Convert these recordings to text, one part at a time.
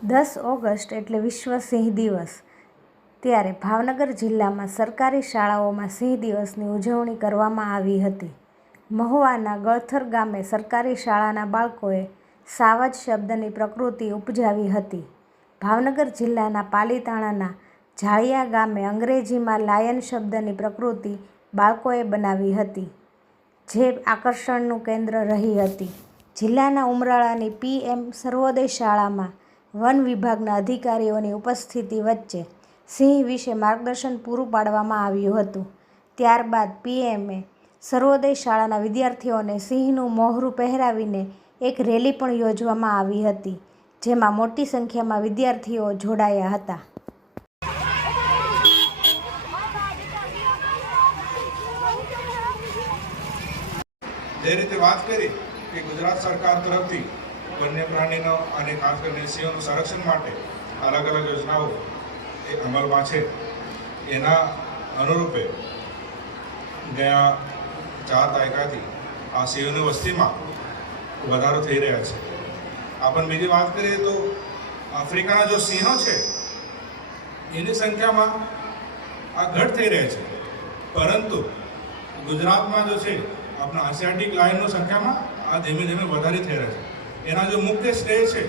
દસ ઓગસ્ટ એટલે વિશ્વ સિંહ દિવસ. ત્યારે ભાવનગર જિલ્લામાં સરકારી શાળાઓમાં સિંહ દિવસની ઉજવણી કરવામાં આવી હતી. મહુવાના ગળથર ગામે સરકારી શાળાના બાળકોએ સાવજ શબ્દની પ્રકૃતિ ઉપજાવી હતી. ભાવનગર જિલ્લાના પાલીતાણાના ઝાળિયા ગામે અંગ્રેજીમાં લાયન શબ્દની પ્રકૃતિ બાળકોએ બનાવી હતી, જે આકર્ષણનું કેન્દ્ર રહી હતી. જિલ્લાના ઉમરાળાની પીએમ સર્વોદય શાળામાં વન વિભાગના અધિકારીઓની ઉપસ્થિતિ વચ્ચે સિંહ વિશે માર્ગદર્શન પૂરું પાડવામાં આવ્યું હતું. ત્યારબાદ પીએમએ સર્વોદય શાળાના વિદ્યાર્થીઓને સિંહનું મોહરું પહેરાવીને એક રેલી પણ યોજવામાં આવી હતી, જેમાં મોટી સંખ્યામાં વિદ્યાર્થીઓ જોડાયા હતા. જે રીતે વાત કરી કે ગુજરાત સરકાર તરફથી વન્ય પ્રાણીનો અને ખાસ કરીને સિંહોનું સંરક્ષણ માટે અલગ અલગ યોજનાઓ એ અમલમાં છે. એના અનુરૂપે ગયા ચાર દાયકાથી આ સિંહોની વસ્તીમાં વધારો થઈ રહ્યા છે. આપણને બીજી વાત કરીએ તો આફ્રિકાના જો સિંહો છે, એની સંખ્યામાં આ ઘટ થઈ રહે છે. પરંતુ ગુજરાતમાં જો છે, આપણા આસિયાટિક લાયનની સંખ્યામાં આ ધીમે ધીમે વધારી થઈ રહ્યા છે. એના જો મુખ્ય શ્રેય છે,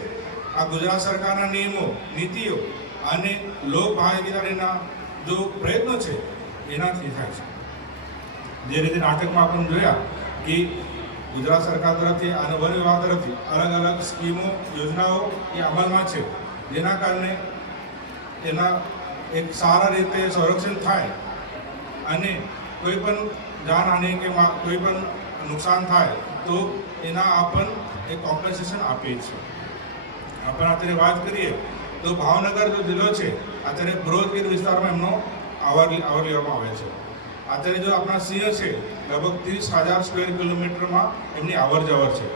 આ ગુજરાત સરકારના નિયમો, નીતિઓ અને લોક ભાગીદારીના જો પ્રયત્નો છે, એનાથી થાય છે. જે રીતે નાટકમાં આપણે જોયા કે ગુજરાત સરકાર તરફથી અને વન વિભાગ તરફથી અલગ અલગ સ્કીમો, યોજનાઓ એ અમલમાં છે. જેના કારણે એના એક સારા રીતે સંરક્ષણ થાય અને કોઈ પણ જાનહાનિ કે કોઈ પણ નુકસાન થાય તો એના આપણ એક કોમ્પન્સેશન આપીએ છીએ. આપણે અત્યારે વાત કરીએ, તો ભાવનગર જો જિલ્લો છે, અત્યારે બ્રોજગીર વિસ્તારમાં એમનો આવર આવર લેવામાં આવે છે. અત્યારે જો આપણા સિંહ છે, લગભગ ત્રીસ હજાર સ્ક્વેર કિલોમીટરમાં એમની આવર જવર છે.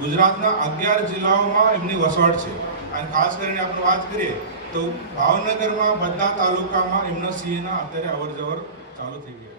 ગુજરાતના અગિયાર જિલ્લાઓમાં એમની વસવાટ છે. અને ખાસ કરીને આપણે વાત કરીએ, તો ભાવનગરમાં બધા તાલુકામાં એમના સિંહના અત્યારે અવર જવર ચાલુ થઈ ગયા